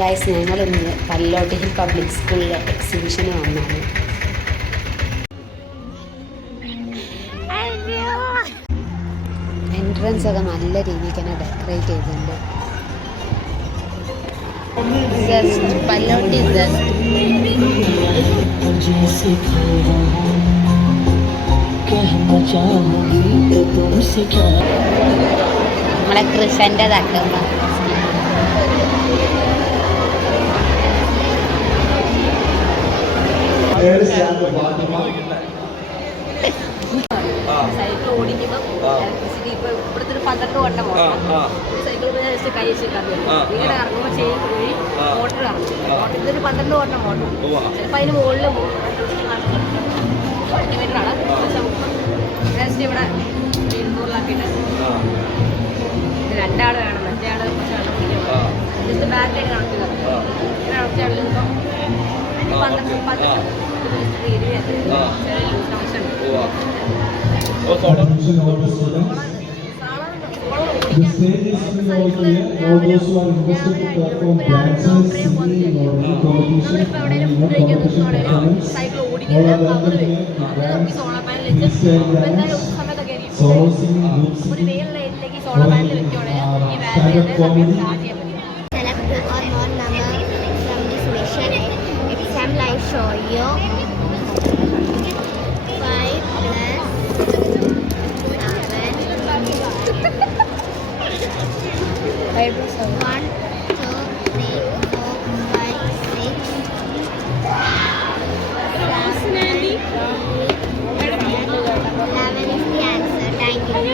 Guys, ഞങ്ങളിന്ന് Pallotti hill public സ്കൂളിലെ എക്സിബിഷന് വന്നാണ്. എൻട്രൻസ് ഒക്കെ നല്ല രീതിക്ക് തന്നെ ഡെക്കറേറ്റ് ചെയ്തിട്ടുണ്ട്. പല്ലോട്ടി നമ്മളെ കൃഷന്റെ തട്ടുമ്പ സൈക്കിൾ ഓടിക്കുമ്പോൾ ഇലക്ട്രിസിറ്റി ഇപ്പൊ ഇവിടുത്തെ ഒരു 12 വട്ടം സൈക്കിൾ ജസ്റ്റ് കൈ വെച്ചിട്ടാണ് ഇങ്ങനെ ഇറങ്ങുമ്പോൾ ചെയിൻ വഴി മോട്ടർ ഇറങ്ങും. ഇതൊരു 12 വട്ടം മോട്ടർ. ചിലപ്പോൾ അതിന് മുകളിൽ മൾട്ടിമീറ്ററാണ്. ജസ്റ്റ് ഇവിടെ 200-ലാക്കിയിട്ട് രണ്ടാൾ വേണം. മറ്റേ ആൾ കുറച്ച് വെള്ളം കുടിക്കാൻ ജസ്റ്റ് ബാക്കിലായിട്ട് കണക്ട് ഇങ്ങനെ കണക്ട് ആളുമ്പോൾ 12 area connection The stage is free all clear. All those who are interested to perform dances, singing, or any competition, competition performance, all are welcome here to dance, freestyle dance, solo singing, group singing, or stand-up comedy. Select the or non number from this mission. Exam live show you 5 plus 1, 2, 3, 4, 5, 6, 11 is the answer. Thank you.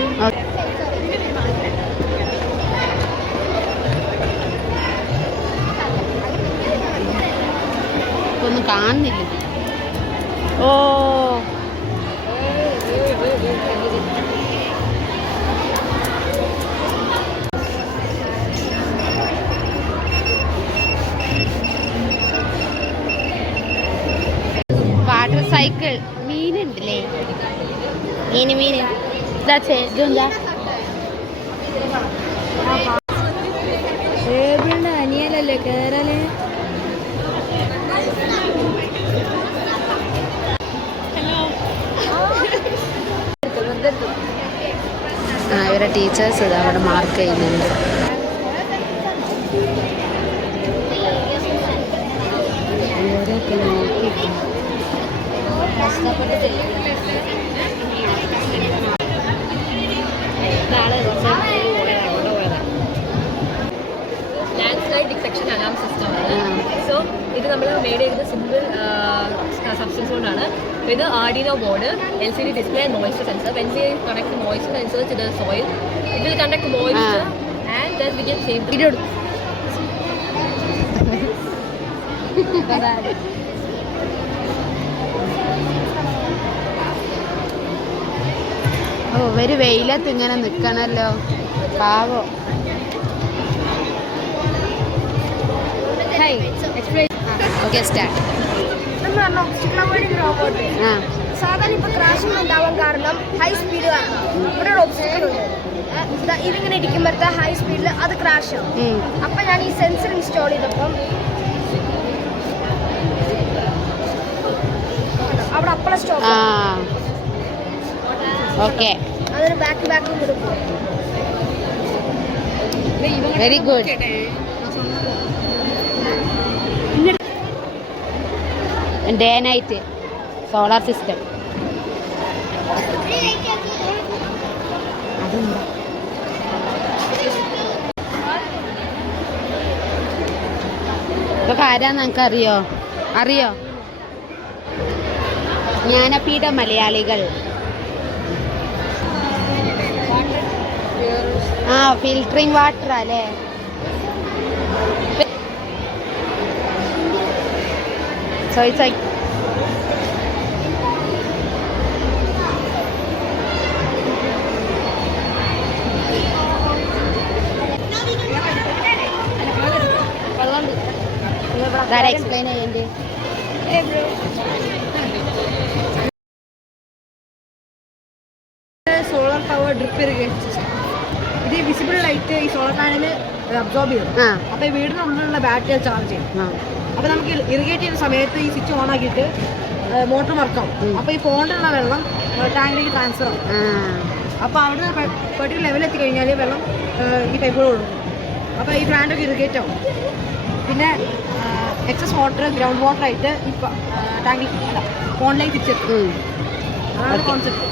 ഒന്നും കാണുന്നില്ല. ഓ water cycle. മീനുണ്ടല്ലേ? മീന് ഇതാ ഇതെന്താ? അനിയലല്ലേ കേരള ഇവരെ teachers ഇതാ അവിടെ mark ചെയ്യുന്നുണ്ട്. ഇവരൊക്കെ നോക്കി land slide detection alarm system ആണ്. സോ ഇത് നമ്മൾ മെയ്ഡ് ചെയ്തത് സിമ്പിൾ സബ്സ്റ്റൻസ് കൊണ്ടാണ്. ഇത് Arduino board, LCD display and moisture sensor. When we connect the moisture sensor to the soil, it will conduct moisture and then we can save the video. ഓ, ഒരു വെയിലത്ത് ഇങ്ങനെ നിൽക്കണല്ലോ, പാവോ. Okay, start. സാധാരണ ഇപ്പൊ crashing ഉണ്ടാവാൻ കാരണം high speed കാരണം ഇവിടെ ഒരു ഒബ്സ്റ്റക്കിൾ ഉണ്ട്. ഇതിങ്ങനെ ഇരിക്കുമ്പോഴത്തെ ഹൈ സ്പീഡിൽ അത് ക്രാഷ് ആവും. അപ്പൊ ഞാൻ ഈ സെൻസർ ഇൻസ്റ്റാൾ ചെയ്തപ്പം അവിടെ അപ്പളെ സ്റ്റോപ്പ്. ഓക്കെ, അതൊരു ബാക്ക് കൊടുക്കും. Very good. Day night solar system. അതെന്താ? ഇതൊക്കെ ആരാന്ന് നിങ്ങൾക്ക് അറിയോ? ജ്ഞാനപീഠ മലയാളികൾ. ഫിൽറ്ററിങ് വാട്ടർ അല്ലേ? So it's like that explain it. Hey bro. Solar power drip irrigation system. This visible light is solar panel absorb ചെയ്യും. അപ്പോൾ ഈ വീടിനുള്ളിലുള്ള ബാറ്ററി ചാർജ് ചെയ്യും. അപ്പോൾ നമുക്ക് ഇറിഗേറ്റ് ചെയ്യുന്ന സമയത്ത് ഈ സ്വിച്ച് ഓൺ ആക്കിയിട്ട് മോട്ടർ വർക്കാവും. അപ്പോൾ ഈ ഫോണിലുള്ള വെള്ളം ടാങ്കിലേക്ക് ട്രാൻസ്ഫർ ആവും. അപ്പോൾ അവിടെ പെർട്ടിക്കുലർ ലെവൽ എത്തിക്കഴിഞ്ഞാൽ വെള്ളം ഈ പൈപ്പുകൾ ഒഴുകും. അപ്പോൾ ഈ പ്ലാന്റൊക്കെ ഇറിഗേറ്റ് ആവും. പിന്നെ എക്സസ് വാട്ടർ ഗ്രൗണ്ട് വാട്ടർ ആയിട്ട് ഈ ടാങ്കിൽ അല്ല ഫോണിലേക്ക് തിരിച്ചെത്തും. അതാണ് കോൺസെപ്റ്റ്.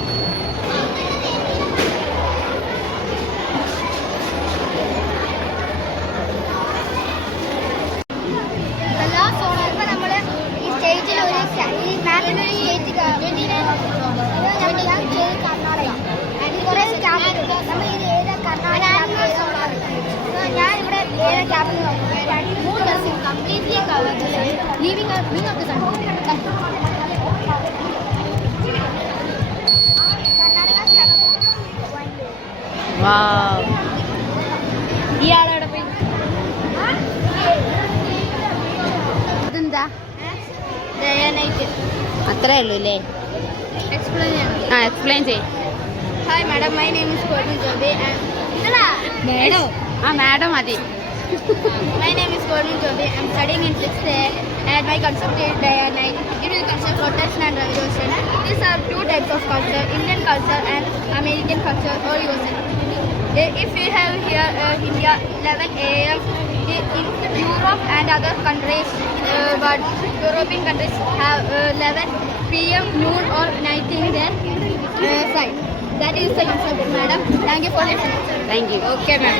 ഇയാളെവിടെ പോയി? ഇതെന്താ അത്രേ ഉള്ളൂ അല്ലേ? എക്സ്പ്ലെയിൻ ചെയ്യണം. എക്സ്പ്ലെയിൻ ചെയ്യും. Hi madam, my name is Gordon Jobe and madam മതി. my name is Gordon Jobe. I'm studying in 6th year and my concept is day and night. It will concept rotation and revolution. These are two types of culture, Indian culture and American culture or USA. If we have here India 11 a.m. in Europe and other countries, but European countries have 11 p.m. noon or night in their side. That is the concept, madam. Thank you for listening. Thank you. Okay ma'am.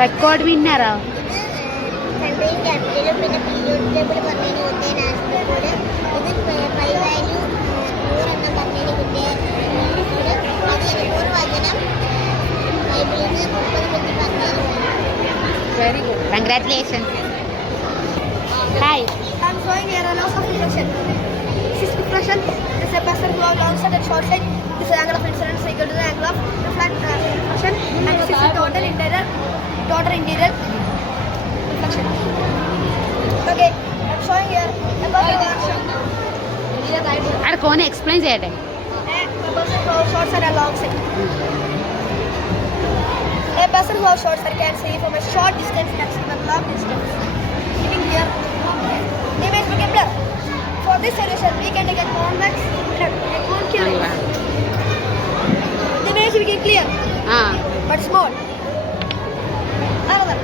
Record വിന്നറാ? Central ക്യാപിറ്റലും പിന്നെ period table പറഞ്ഞതിന് കിട്ടിയ national code. ഇത് pi value 100 പറഞ്ഞതിന് കിട്ടിയ code. അത് 100 വചനം ബൈബിളിൽ നിന്ന് 30 പറ്റി പറഞ്ഞതിന് very good. Congratulations. Hi. I'm showing here a loss of reflection. This is reflection. This is a person who have long side and short side. This is the angle of incidence equal to the angle of reflection. And this is the total interior reflection. Okay, I'm showing here a person who have അവിടെ Koné explain ചെയ്യട്ടെ. a person who have short side and long side. A person who have short side can see from a short distance and from a long distance. Sitting here, the image became blur. For this solution, we can take a convex and a concave lens. The image became clear but small. Another,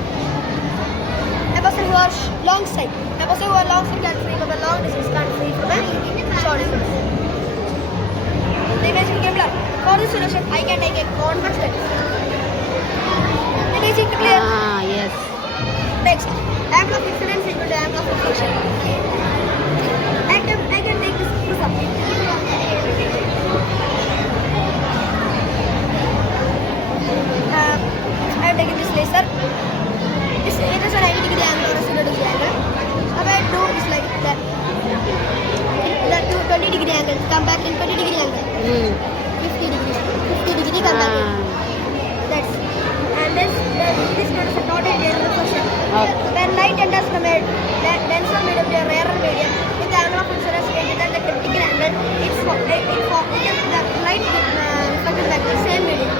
a person who has long sight. A person who has long sight can see from a long distance, can't see from a short distance. The image became blur. For this solution, I can take a convex lens. The image is clear. Yes. Next, angle of incidence equal to angle of reflection. I can take this prism. I am taking this laser. It is a 90-degree angle or a 0-degree angle. If I do this like that, that 20-degree angle, come back in 20-degree angle. 50-degree come back in. That's and this produces a total interior reflection. When light enters from a denser medium to a rarer medium, with the angle of incidence greater than the critical angle, the light reflected back to the same medium.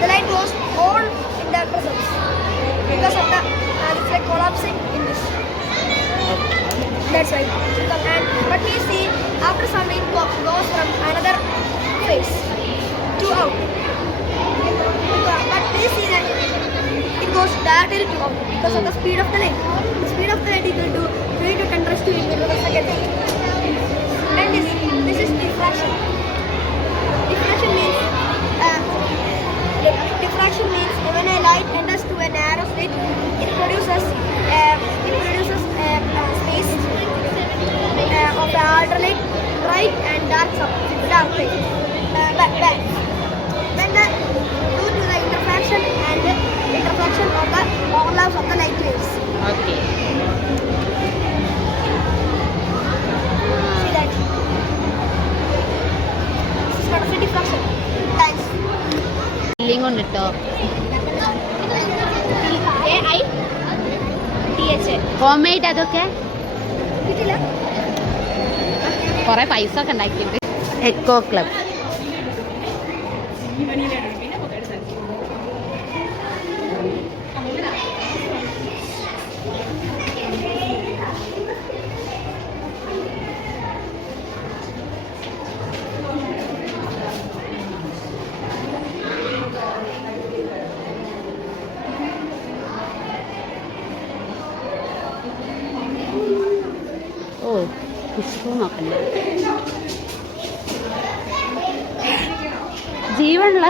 The light goes all in the prisms because of the it's like collapsing in this. That's right. But we see after some light goes from another phase to out. But we see that it goes directly to out because of the speed of the light. The speed of the light equal to 3 to 10 raised to 8 meters per second. And this is diffraction. Diffraction means when a light enters to a narrow slit, it produces a space of the alternate bright and dark light. Due to the interfraction and interfraction of the overlaps of the light waves. Okay. See that? This is called diffraction. Thanks. Billing കൊണ്ട് ഇട്ടോ. AITHA. Home made അതൊക്കെ കിട്ടില്ല. കുറെ പൈസ ഒക്കെ ഉണ്ടാക്കിയിട്ടുണ്ട്. Eco club. നോക്കണ്ട. ജീവനുള്ള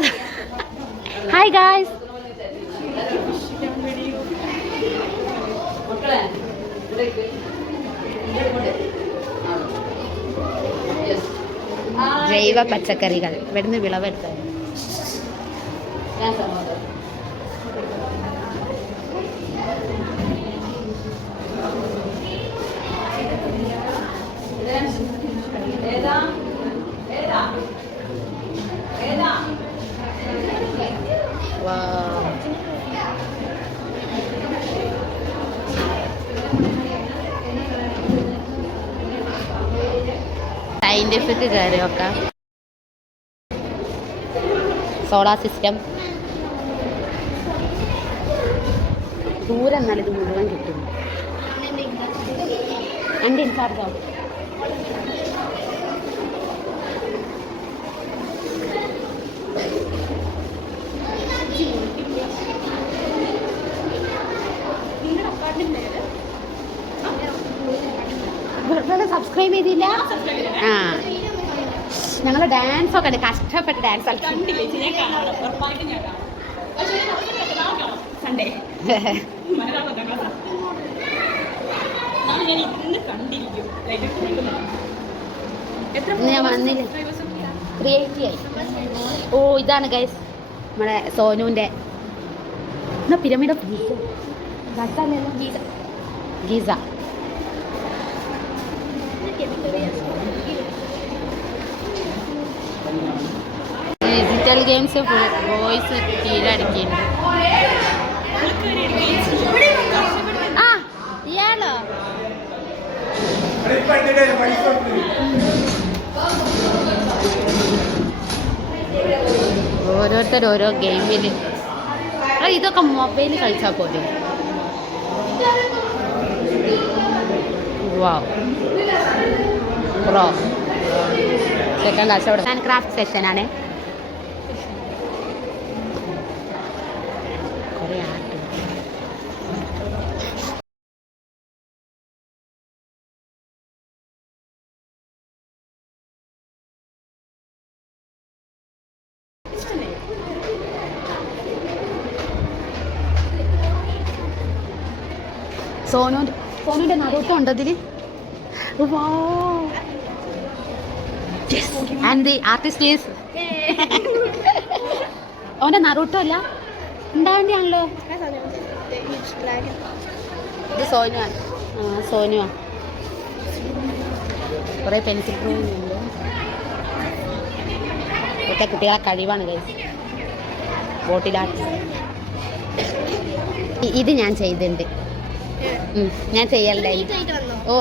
ഹായ് ഗായ്സ്. ജൈവ പച്ചക്കറികൾ ഇവിടുന്ന് വിളവെടുത്തത്. സയന്റിഫിക് കയറി നോക്കാം. സോളാർ സിസ്റ്റം ദൂരം നല്ലത് മുഴുവൻ കിട്ടും. എൻ്റെ ഇൻചാർജോ സബ്സ്ക്രൈബ് ചെയ്തില്ല? ആ ഞങ്ങൾ ഡാൻസ് ഒക്കെ ഉണ്ട്, കഷ്ടപ്പെട്ട് ഡാൻസ് ഞാൻ വന്നില്ല. ക്രിയേറ്റീവ് ആയി. ഓ ഇതാണ് ഗൈസ് നമ്മുടെ സോനുവിൻ്റെ pyramid of Giza. Digital games voice കീഴടക്കിയിട്ടുണ്ട്. ആ ഇയാളോ ഓരോരുത്തർ ഓരോ ഗെയിമിൽ. ഇതൊക്കെ മൊബൈലിൽ കളിച്ചാൽ പോലെ. Wow pro second class. അവിടെ ഞാൻ ക്രാഫ്റ്റ് സെഷനാണ്. കുറേ ആർട്ട്. സോനുവിൻ്റെ നറുട്ടം ഉണ്ട് അതിൽ. ആൻഡ് ദി ആർട്ടിസ്റ്റ് ഈസ് അവൻ്റെ നറുട്ടോ അല്ല ഉണ്ടാവേണ്ടിയാണല്ലോ. ഇത് സോനുവാണ്. സോനുവാ. കുറേ പെൻസിൽ ഡ്രോയിങ് ഉണ്ട്. ഇതൊക്കെ കുട്ടികളെ കഴിവാണ് ഗൈസ്. ബോട്ടിൽ ആർട്ട് ഇത് ഞാൻ ചെയ്തിട്ടുണ്ട്. ഞാൻ ചെയ്യല്ലേ. ഓ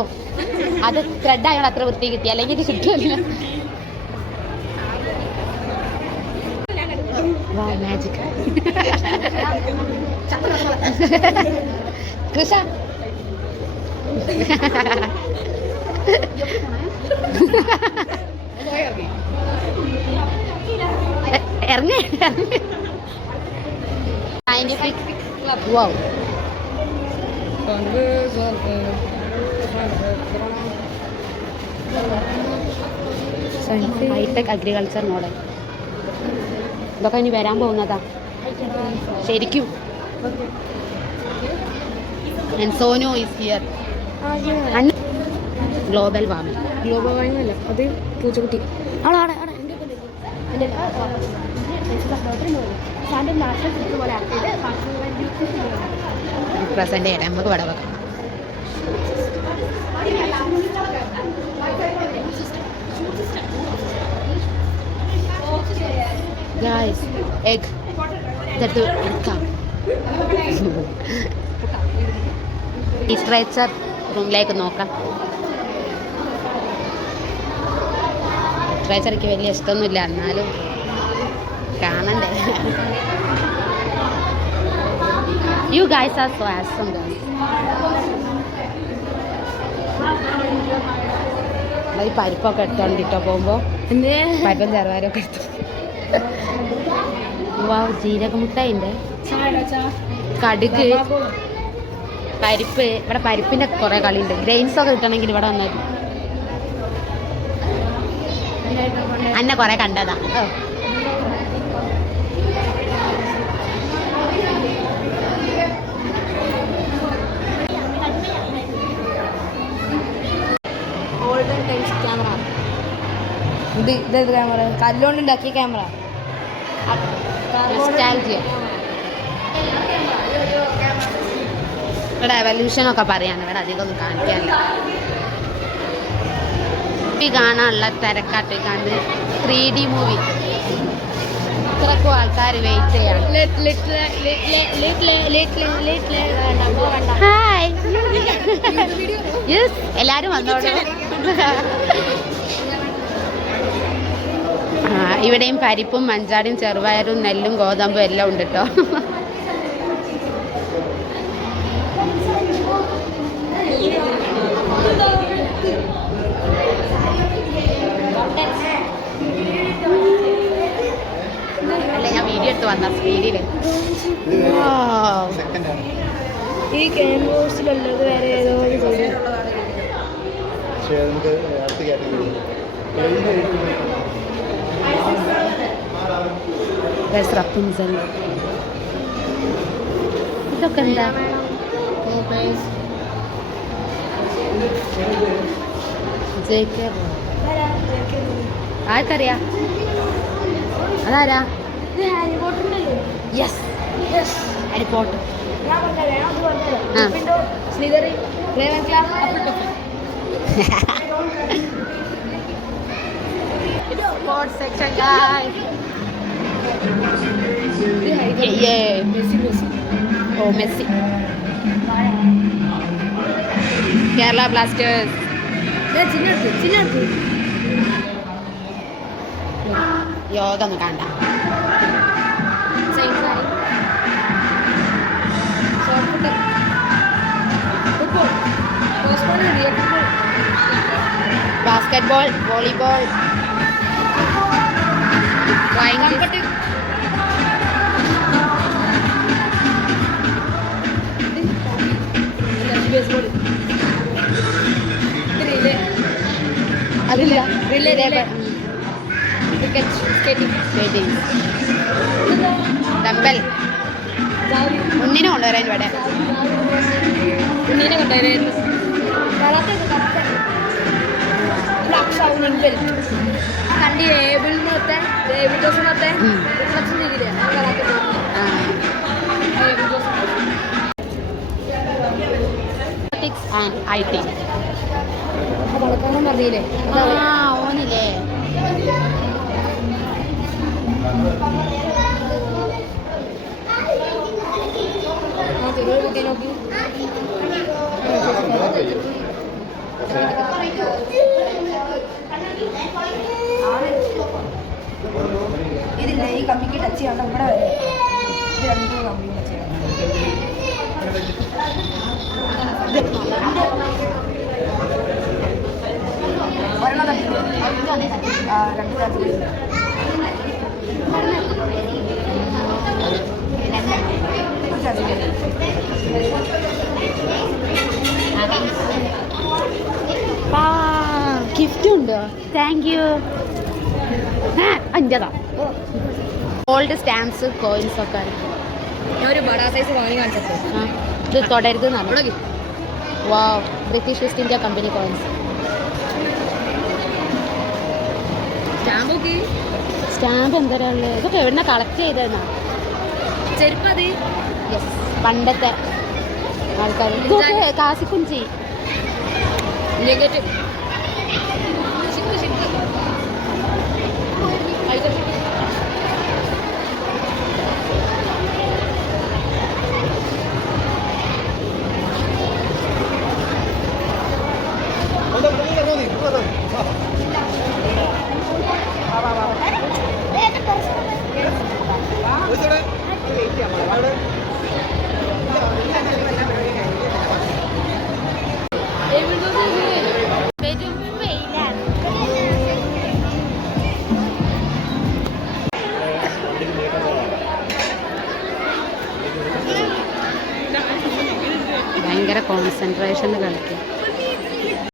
അത് ത്രെഡ് ആയോണ്ട് അത്ര വൃത്തി കിട്ടി, അല്ലെങ്കിൽ ഇത് കിട്ടില്ല. മാജിക്. കൃഷ ഇറങ്ങി scientific. Wow hi tech agriculture model. ഇതൊക്കെ ഇനി വരാൻ പോകുന്നതാ ശരിക്കും. Sonu is here. Global warming. Global warming അല്ല, അത് പൂച്ചക്കുട്ടി. പ്രസന്റ് ചെയ്യട്ടെ നമുക്ക് ഇവിടെ വെക്കാം. ഗായ്സ് എഗ് ഇതെടുത്ത് എടുക്കാം. ലിറ്ററേച്ചർ റൂമിലേക്ക് നോക്കാം. ലിറ്ററേച്ചർ എനിക്ക് വലിയ ഇഷ്ടമൊന്നുമില്ല, എന്നാലും കാണണ്ടേ. You guys are so awesome guys. ഈ പരിപ്പൊക്കെ എടുത്തോണ്ടിട്ടോ പോകുമ്പോൾ പരിപ്പും ചെറുവാരൊക്കെ എടുത്തു. ജീരകമുട്ടായിൻ്റെ കടുക് പരിപ്പ്. ഇവിടെ പരിപ്പിൻ്റെ കുറേ കളിയുണ്ട്. ഗ്രെയിൻസൊക്കെ കിട്ടണമെങ്കിൽ ഇവിടെ വന്നത്. അന്നെ കൊറേ കണ്ടതാ. Golden times camera. ഇത് ക്യാമറ കല്ലുകൊണ്ട് ഉണ്ടാക്കിയ ക്യാമറ. ഇവിടെ എവല്യൂഷനൊക്കെ പറയാണ്. ഇവിടെ അധികം ഒന്നും കാണിക്കാനില്ല. കാണാനുള്ള തിരക്കാട്ടിക്കാണ്ട് 3D മൂവി. ഇത്രക്കും ആൾക്കാർ വെയിറ്റ് ചെയ്യാണ്. ഹായ്, യെസ്, എല്ലാരും വന്നോളൂ. ഇവിടെയും പരിപ്പും മഞ്ചാടിയും ചെറുപയറും നെല്ലും ഗോതമ്പും എല്ലാം ഉണ്ട് കേട്ടോ. അല്ല, ഞാൻ വീഡിയോ എടുത്ത് വന്ന സ്പീഡിൽ. ഈ ക്യാൻവാസിലുള്ളത് വേറെ ഏതോ ഇതൊക്കെ എന്താ? ആർക്കറിയാ? അതാരാ? ഹാരി പോട്ടറിന്റെ. Yes, Harry Potter. ഞാൻ പറഞ്ഞോ സ്ലിതറിൻ റേവൻക്ലാവ്. Sports section, guys. Oh, Messi. Kerala Blasters. Yoga ഒന്നും കണ്ട. ബാസ്കറ്റ്ബോൾ, വോളിബോൾ, അതില്ല, ഡമ്പൽ. ഉണ്ണിനെ കൊണ്ടുവരാൻ ഇവിടെ. ഉണ്ണീനെ കൊണ്ടുവരായിരുന്നു. കണ്ടി ഏബിളിനത്തെ ഏബിൾ ജോസിനത്തെ റിഫ്ലക്ഷൻ ചെയ്തില്ലേ? And IT. വളക്കാനം പറഞ്ഞില്ലേ? ഓനില്ലേ? നോക്കി ഇതില്ല, ഈ കമ്പിക്ക് ടച്ച് ചെയ്യാണ്ട് ഇവിടെ വരെ ഇത് രണ്ടു കമ്പി ടച്ച് ചെയ്യണം. ഒരെണ്ണം തട്ടില്ലേ? രണ്ട് തട്ടില്ല. ഗിഫ്റ്റ് ഉണ്ടോ? Thank you. അഞ്ചതാ. ഓൾഡ് സ്റ്റാമ്പ്സ്, കോയിൻസ് ഒക്കെ. ഞാൻ ഒരു ബഡാ സൈസ് വാങ്ങി കാണിച്ചപ്പോ ഇത് തുടരുത്. Wow, British East India Company coins. Stamp എന്തരാ ഉള്ളത്? ഇതൊക്കെ എവിടുന്ന കളക്ട് ചെയ്തെന്നാ? ചെരുപ്പത്. യെസ്, പണ്ടത്തെ ആൾക്കാർ. ഇതൊക്കെ കാസിക്കുഞ്ചി. ഭയങ്കര കോൺസെൻട്രേഷൻ കളിക്കും.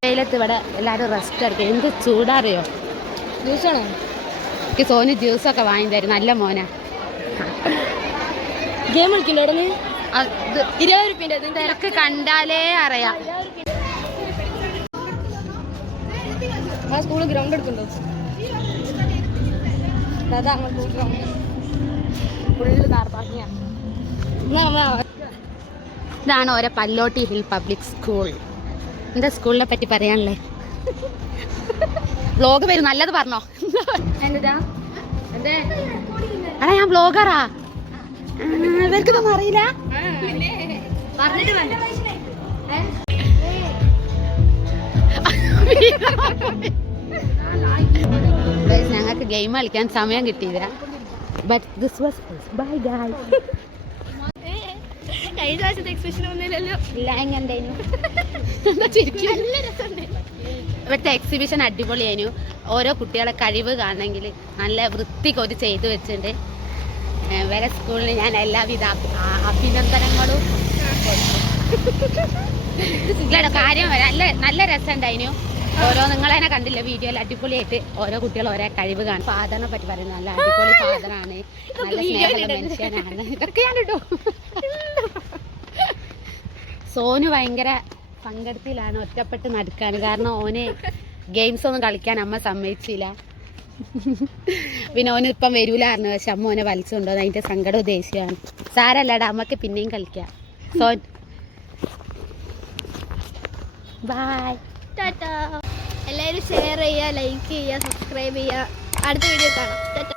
വെയിലത്ത് ഇവിടെ എല്ലാവരും റെസ്റ്റ് എടുക്കും. എന്ത് ചൂടാറിയോ? ജ്യൂസാണോ? എനിക്ക് സോനു ജ്യൂസൊക്കെ വാങ്ങി തരും, നല്ല മോനാ. ഗെയിം കളിക്കണ്ടോ അവിടെ? അത് 20 റുപ്യൻ്റെ തിരക്ക് കണ്ടാലേ അറിയാം. ആ സ്കൂളിൽ ഗ്രൗണ്ട് എടുക്കണ്ടോ? അതാ അങ്ങോട്ട് ഗ്രൗണ്ട് ഫുള്ള് നാർപ്പാക്കിയാണ്. ഇതാണ് ഓരോ പല്ലോട്ടി ഹിൽ പബ്ലിക് സ്കൂൾ. എന്താ സ്കൂളിനെ പറ്റി പറയാനല്ലേ? വ്ലോഗ് വരും, നല്ലത് പറഞ്ഞോ. എന്താ അടാ ഞാൻ ബ്ലോഗറാ, ഇവർക്കിതൊന്നും അറിയില്ല. പറഞ്ഞിട്ട് വേണ്ട. ഞങ്ങൾക്ക് ഗെയിം കളിക്കാൻ സമയം കിട്ടിയില്ല. But this was bye guys. കഴിഞ്ഞ പ്രാവശ്യത്തെ എക്സ്പ്രഷൻ ഒന്നുമില്ലല്ലോ. ഇല്ല, എങ്ങനെയുണ്ടായിരുന്നു? ഇവിടുത്തെ എക്സിബിഷൻ അടിപൊളിയായിരുന്നു. ഓരോ കുട്ടികളെ കഴിവ് കാണണമെങ്കിൽ നല്ല വൃത്തിക്ക് ഒരു ചെയ്തു വെച്ചിട്ടുണ്ട്. വേറെ സ്കൂളിൽ ഞാൻ എല്ലാവിധ അഭിനന്ദനങ്ങളും ഇല്ലടോ, കാര്യം നല്ല രസമുണ്ടായിരുന്നു. ഓരോ നിങ്ങളതിനെ കണ്ടില്ല വീഡിയോയിൽ, അടിപൊളിയായിട്ട് ഓരോ കുട്ടികൾ ഓരോ കഴിവ് കാണും. ഫാദറിനെ പറ്റി പറയുന്നത് നല്ല അടിപൊളി ഫാദറാണ്, നല്ല സ്നേഹമുള്ള മനുഷ്യനാണ്. ഇതൊക്കെയാണ് കേട്ടോ. സോനു ഭയങ്കര സങ്കടത്തിലാണ്, ഒറ്റപ്പെട്ട് നടക്കാണ്. കാരണം ഓന് ഗെയിംസ് ഒന്നും കളിക്കാൻ അമ്മ സമ്മതിച്ചില്ല. പിന്നെ ഓന് ഇപ്പം വരൂലായിരുന്നു, പക്ഷെ അമ്മ ഓനെ വലിച്ചുകൊണ്ടോ, അതിൻ്റെ സങ്കടവും ദേഷ്യമാണ്. സാരല്ലടാ, അമ്മക്ക് പിന്നെയും കളിക്കാം. സോൻ ബൈ. ടാറ്റാ. എല്ലാവരും ഷെയർ ചെയ്യുക, ലൈക്ക് ചെയ്യുക, സബ്സ്ക്രൈബ് ചെയ്യുക. അടുത്ത വീഡിയോ കാണാം. ടാറ്റാ.